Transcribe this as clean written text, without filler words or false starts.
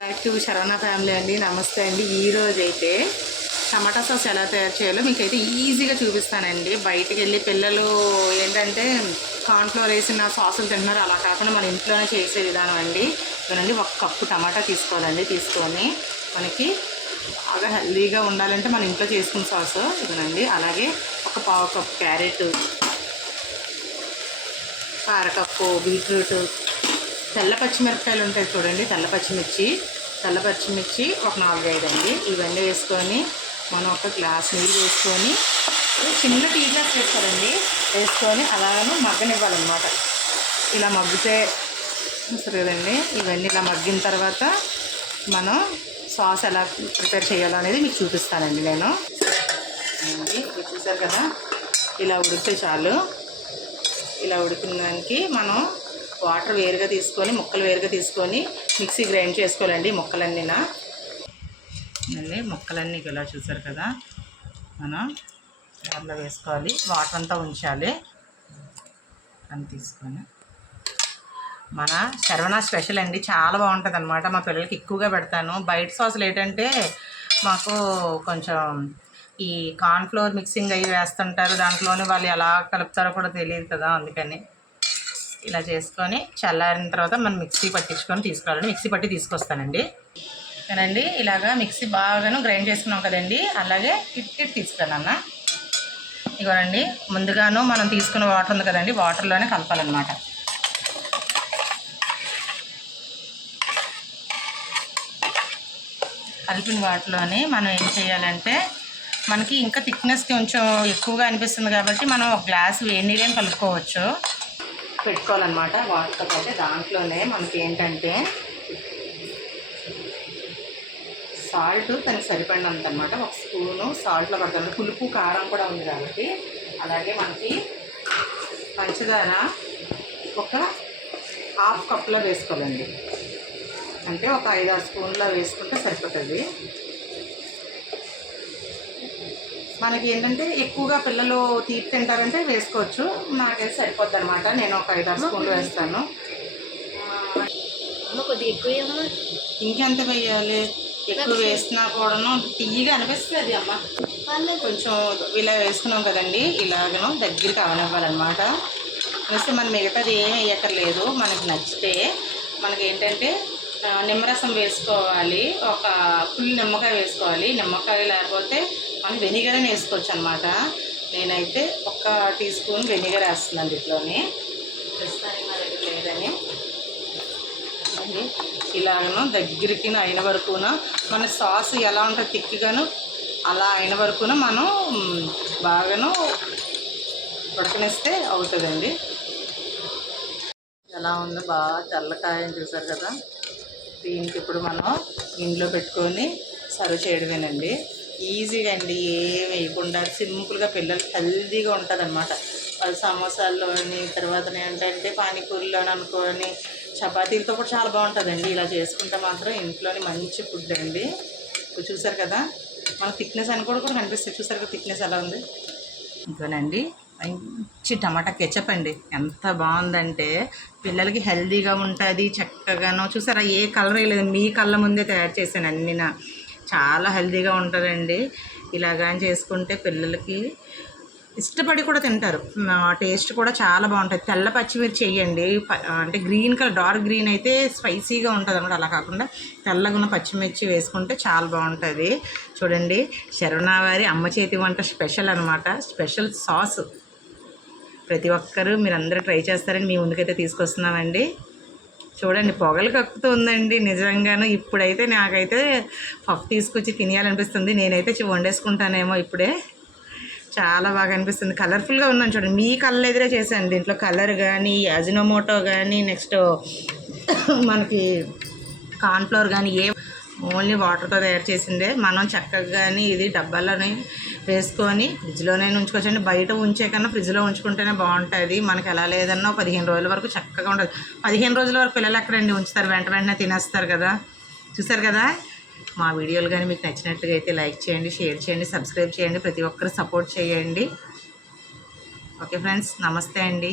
Back to Saravana family అండి. నమస్తే అండి. ఈరోజు అయితే టమాటా సాస్ ఎలా తయారు చేయాలో మీకైతే ఈజీగా చూపిస్తానండి. బయటికి వెళ్ళి పిల్లలు ఏంటంటే కార్న్ఫ్లోర్ వేసిన సాసులు తింటున్నారు, అలా కాకుండా మన ఇంట్లోనే చేసే విధానం అండి. ఇవనండి, 1 కప్పు టమాటా తీసుకోవాలండి. తీసుకొని మనకి బాగా హెల్దీగా ఉండాలంటే మన ఇంట్లో చేసుకున్న సాసు ఇవనండి. అలాగే 1 పావు కప్పు క్యారెట్, 1/2 కప్పు బీట్రూట్, తెల్ల పచ్చిమిరపకాయలు ఉంటాయి చూడండి, తెల్ల పచ్చిమిర్చి ఒక 4-5 అండి. ఇవన్నీ వేసుకొని మనం 1 గ్లాస్ నీళ్ళు వేసుకొని చిన్న టీ గ్లాస్ వేసుకోవాలండి. వేసుకొని అలాగే మగ్గనివ్వాలన్నమాట. ఇలా మగ్గితే సరే కదండి. ఇవన్నీ ఇలా మగ్గిన తర్వాత మనం సాస్ ఎలా ప్రిపేర్ చేయాలో అనేది మీకు చూపిస్తానండి. నేను ఇది చూసారు కదా, ఇలా ఉడికితే చాలు. ఇలా ఉడికిన దానికి మనం వాటర్ వేరుగా తీసుకొని ముక్కలు వేరుగా తీసుకొని మిక్సీ గ్రైండ్ చేసుకోవాలండి. ముక్కలన్నీ ఇలా చూసారు కదా, మనం దాంట్లో వేసుకోవాలి. వాటర్ అంతా ఉంచాలి. అని తీసుకొని మన శరవణ స్పెషల్ అండి, చాలా బాగుంటుంది అనమాట. మా పిల్లలకి ఎక్కువగా పెడతాను. బయట సాసులు ఏంటంటే మాకు కొంచెం ఈ కార్న్ఫ్లోర్ మిక్సింగ్ అయ్యి వేస్తుంటారు, దాంట్లోనే వాళ్ళు ఎలా కలుపుతారో కూడా తెలియదు కదా. అందుకని ఇలా చేసుకొని చల్లారిన తర్వాత మనం మిక్సీ పట్టించుకొని తీసుకురావాలండి. మిక్సీ పట్టి తీసుకొస్తానండి. కానండి ఇలాగా మిక్సీ బాగాను గ్రైండ్ చేసుకున్నాం కదండి. అలాగే ఇటు తీసుకురానన్న. ఇగోనండి, ముందుగాను మనం తీసుకున్న వాటర్ ఉంది కదండి, వాటర్లోనే కలపాలన్నమాట. కలిపిన వాటర్లోని మనం ఏం చేయాలంటే, మనకి ఇంకా థిక్నెస్ కొంచెం ఎక్కువగా అనిపిస్తుంది కాబట్టి మనం 1 గ్లాస్ వేడి నీళ్ళని కలుపుకోవచ్చు, పెట్టుకోవాలన్నమాట. వాటర్తో పాటు దాంట్లోనే మనకి ఏంటంటే సాల్ట్ తనకి సరిపడినంత అనమాట. 1 స్పూను సాల్ట్లో పడుతుంది. పులుపు కారం కూడా ఉంది కాబట్టి. అలాగే మనకి పంచదార 1/2 కప్లో వేసుకోవాలండి. అంటే 5-6 స్పూన్లో వేసుకుంటే సరిపోతుంది. మనకి ఏంటంటే ఎక్కువగా పిల్లలు తీపి తింటారంటే వేసుకోవచ్చు. నాకైతే సరిపోద్ది అనమాట. నేను 5-6 స్పూన్లు వేస్తాను. కొద్దిగా ఎక్కువ ఇంకెంత వేయాలి? ఎక్కువ వేసినా కూడాను తీయగా అనిపిస్తుంది అమ్మ. కొంచెం ఇలా వేసుకున్నాం కదండి, ఇలాగను దగ్గరికి అవనివ్వాలన్నమాట. వేస్తే మనం మిగతాది ఏం వేయక్కర్లేదు. మనకి నచ్చితే మనకి ఏంటంటే నిమ్మరసం వేసుకోవాలి. 1 ఫుల్ నిమ్మకాయ వేసుకోవాలి. నిమ్మకాయ లేకపోతే మనం వెనిగర్ అని వేసుకోవచ్చు అనమాట. నేనైతే 1 టీ స్పూన్ వెనిగర్ వేస్తున్నాను దీంట్లోని. ప్రస్తుతానికి నా దగ్గర లేదని. ఇలాగను దగ్గరికి అయిన వరకున మన సాస్ ఎలా ఉంటుంది తిక్కిగాను, అలా అయిన వరకున మనం బాగాను ఉడకనిస్తే అవుతుందండి. ఎలా ఉందో బాగా తెల్లకాయని చూసారు కదా. దీనికి ఇప్పుడు మనం ఇంట్లో పెట్టుకొని సర్వ్ చేయడమేనండి. ఈజీగా అండి, ఏం వేయకుండా సింపుల్గా పిల్లలు హెల్తీగా ఉంటుంది అనమాట. వాళ్ళు సమోసాల్లోని తర్వాత ఏంటంటే పానీపూరిలోని అనుకొని చపాతీలతో కూడా చాలా బాగుంటుందండి. ఇలా చేసుకుంటే మాత్రం ఇంట్లోని మంచి ఫుడ్ అండి. ఇప్పుడు చూసారు కదా, మన థిక్నెస్ అని కూడా కనిపిస్తుంది. చూసారు కదా థిక్నెస్ ఎలా ఉంది. ఇంకోనండి మంచి టమాటా కెచప్ అండి. ఎంత బాగుందంటే పిల్లలకి హెల్తీగా ఉంటుంది, చక్కగాను. చూసారా, ఏ కలర్ వేయలేదు, మీ కళ్ళ ముందే తయారు చేశాను అన్నీ. చాలా హెల్తీగా ఉంటుందండి. ఇలాగా చేసుకుంటే పిల్లలకి ఇష్టపడి కూడా తింటారు. టేస్ట్ కూడా చాలా బాగుంటుంది. తెల్ల పచ్చిమిర్చి వేయండి, అంటే గ్రీన్ కలర్, డార్క్ గ్రీన్ అయితే స్పైసీగా ఉంటుంది అన్నమాట. అలా కాకుండా తెల్లగా ఉన్న పచ్చిమిర్చి వేసుకుంటే చాలా బాగుంటుంది. చూడండి, శరవణ వారి అమ్మ చేతి వంట స్పెషల్ అనమాట. స్పెషల్ సాస్ ప్రతి ఒక్కరూ మీరందరూ ట్రై చేస్తారని మీ ముందుకైతే తీసుకొస్తున్నామండి. చూడండి, పొగలు కక్కుతూ ఉందండి నిజంగాను. ఇప్పుడైతే నాకైతే పప్పు తీసుకొచ్చి తినేయాలనిపిస్తుంది. నేనైతే వండేసుకుంటానేమో ఇప్పుడే. చాలా బాగా అనిపిస్తుంది. కలర్ఫుల్గా ఉందని చూడండి. మీ కళ్ళ ఎదురే చేశాను. దీంట్లో కలర్ కానీ, అజినోమోటో కానీ, నెక్స్ట్ మనకి కార్న్ఫ్లోర్ కానీ, ఓన్లీ వాటర్తో తయారు చేసిందే. మనం చక్కగా కానీ ఇది డబ్బాలోనే వేసుకొని ఫ్రిడ్జ్లోనే ఉంచుకోవచ్చండి. బయట ఉంచే కన్నా ఫ్రిడ్జ్లో ఉంచుకుంటేనే బాగుంటుంది. మనకి ఎలా లేదన్నా 15 రోజుల వరకు చక్కగా ఉంటుంది. 15 రోజుల వరకు పిల్లలు ఎక్కడండి ఉంచుతారు, వెంటనే తినేస్తారు కదా. చూసారు కదా, మా వీడియోలు కానీ మీకు నచ్చినట్టుగా అయితే లైక్ చేయండి, షేర్ చేయండి, సబ్స్క్రైబ్ చేయండి. ప్రతి ఒక్కరు సపోర్ట్ చేయండి. ఓకే ఫ్రెండ్స్, నమస్తే అండి.